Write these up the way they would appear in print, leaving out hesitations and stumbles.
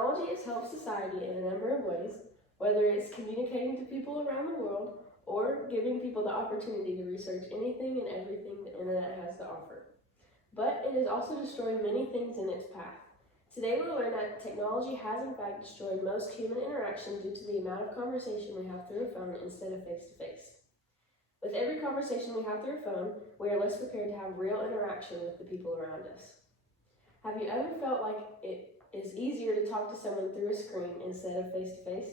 Technology has helped society in a number of ways, whether it's communicating to people around the world or giving people the opportunity to research anything and everything the internet has to offer. But it has also destroyed many things in its path. Today we'll learn that technology has in fact destroyed most human interaction due to the amount of conversation we have through a phone instead of face-to-face. With every conversation we have through a phone, we are less prepared to have real interaction with the people around us. Have you ever felt like it is easier to talk to someone through a screen instead of face-to-face?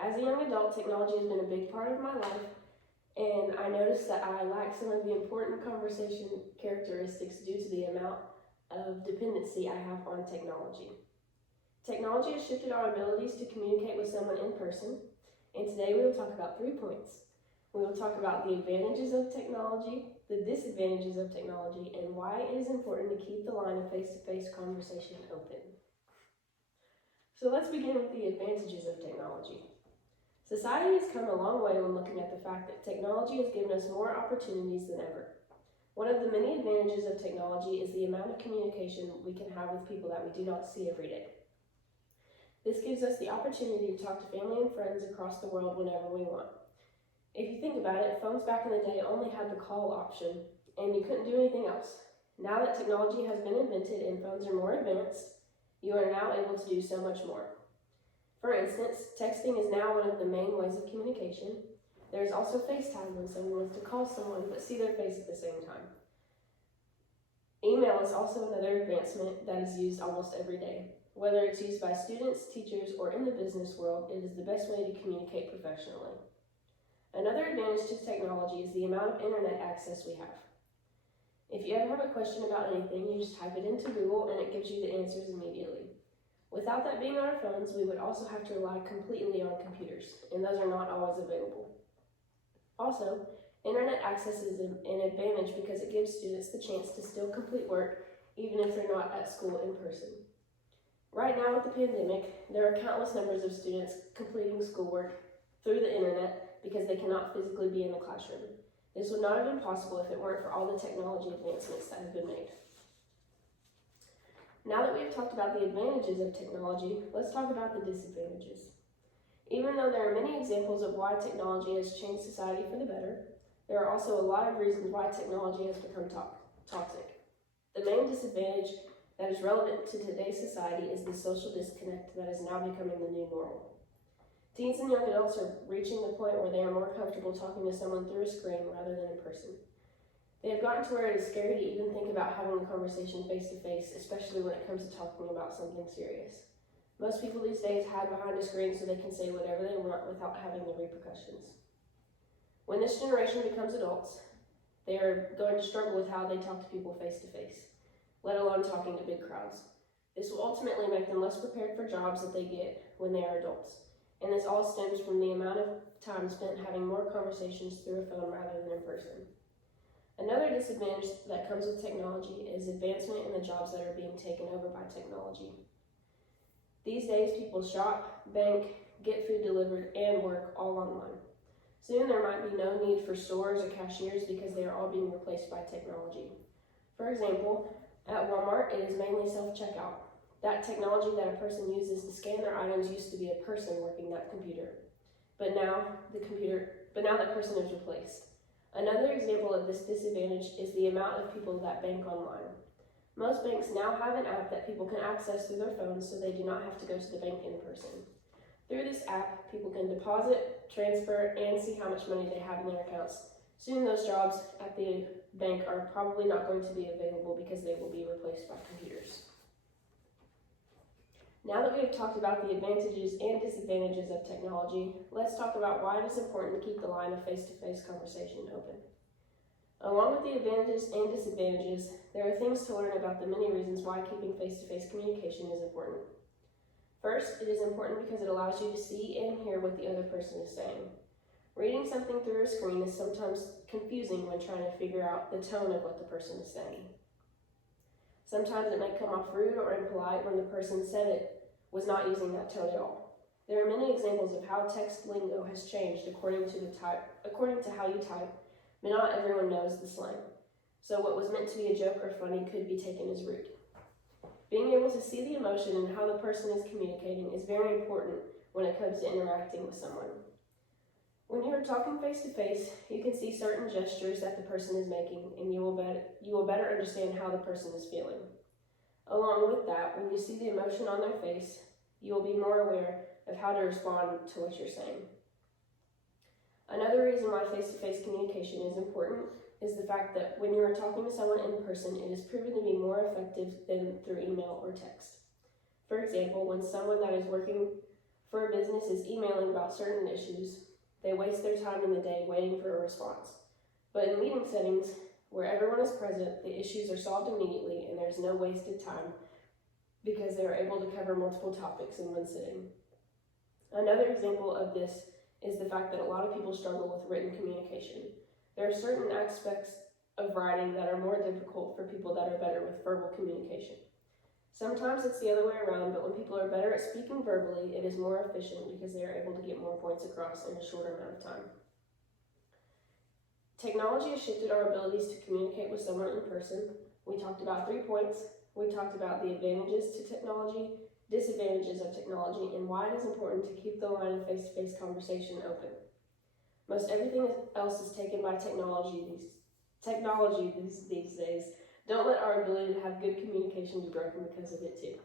As a young adult, technology has been a big part of my life, and I noticed that I lack some of the important conversation characteristics due to the amount of dependency I have on technology. Technology has shifted our abilities to communicate with someone in person, and today we will talk about 3 points. We will talk about the advantages of technology, the disadvantages of technology, and why it is important to keep the line of face-to-face conversation open. So let's begin with the advantages of technology. Society has come a long way when looking at the fact that technology has given us more opportunities than ever. One of the many advantages of technology is the amount of communication we can have with people that we do not see every day. This gives us the opportunity to talk to family and friends across the world whenever we want. If you think about it, phones back in the day only had the call option, and you couldn't do anything else. Now that technology has been invented and phones are more advanced, you are now able to do so much more. For instance, texting is now one of the main ways of communication. There is also FaceTime when someone wants to call someone but see their face at the same time. Email is also another advancement that is used almost every day. Whether it's used by students, teachers, or in the business world, it is the best way to communicate professionally. Another advantage to technology is the amount of internet access we have. If you ever have a question about anything, you just type it into Google and it gives you the answers immediately. Without that being on our phones, we would also have to rely completely on computers, and those are not always available. Also, internet access is an advantage because it gives students the chance to still complete work even if they're not at school in person. Right now with the pandemic, there are countless numbers of students completing schoolwork through the internet because they cannot physically be in the classroom. This would not have been possible if it weren't for all the technology advancements that have been made. Now that we have talked about the advantages of technology, let's talk about the disadvantages. Even though there are many examples of why technology has changed society for the better, there are also a lot of reasons why technology has become toxic. The main disadvantage that is relevant to today's society is the social disconnect that is now becoming the new normal. Teens and young adults are reaching the point where they are more comfortable talking to someone through a screen rather than in person. They have gotten to where it is scary to even think about having a conversation face-to-face, especially when it comes to talking about something serious. Most people these days hide behind a screen so they can say whatever they want without having the repercussions. When this generation becomes adults, they are going to struggle with how they talk to people face-to-face, let alone talking to big crowds. This will ultimately make them less prepared for jobs that they get when they are adults. And this all stems from the amount of time spent having more conversations through a phone rather than in person. Another disadvantage that comes with technology is advancement in the jobs that are being taken over by technology. These days, people shop, bank, get food delivered, and work all online. Soon, there might be no need for stores or cashiers because they are all being replaced by technology. For example, at Walmart, it is mainly self-checkout. That technology that a person uses to scan their items used to be a person working that computer. But now that person is replaced. Another example of this disadvantage is the amount of people that bank online. Most banks now have an app that people can access through their phones so they do not have to go to the bank in person. Through this app, people can deposit, transfer, and see how much money they have in their accounts. Soon those jobs at the bank are probably not going to be available because they will be replaced by computers. Now that we have talked about the advantages and disadvantages of technology, let's talk about why it is important to keep the line of face-to-face conversation open. Along with the advantages and disadvantages, there are things to learn about the many reasons why keeping face-to-face communication is important. First, it is important because it allows you to see and hear what the other person is saying. Reading something through a screen is sometimes confusing when trying to figure out the tone of what the person is saying. Sometimes it may come off rude or impolite when the person said it was not using that tone at all. There are many examples of how text lingo has changed according to how you type, but not everyone knows the slang. So what was meant to be a joke or funny could be taken as rude. Being able to see the emotion and how the person is communicating is very important when it comes to interacting with someone. When you are talking face to face, you can see certain gestures that the person is making, and you will better understand how the person is feeling. Along with that, when you see the emotion on their face, you will be more aware of how to respond to what you're saying. Another reason why face-to-face communication is important is the fact that when you are talking to someone in person, it is proven to be more effective than through email or text. For example, when someone that is working for a business is emailing about certain issues, they waste their time in the day waiting for a response. But in meeting settings, where everyone is present, the issues are solved immediately and there's no wasted time because they are able to cover multiple topics in one sitting. Another example of this is the fact that a lot of people struggle with written communication. There are certain aspects of writing that are more difficult for people that are better with verbal communication. Sometimes it's the other way around, but when people are better at speaking verbally, it is more efficient because they are able to get more points across in a shorter amount of time. Technology has shifted our abilities to communicate with someone in person. We talked about 3 points. We talked about the advantages to technology, disadvantages of technology, and why it is important to keep the line of face-to-face conversation open. Most everything else is taken by technology these days. Don't let our ability to have good communication be broken because of it too.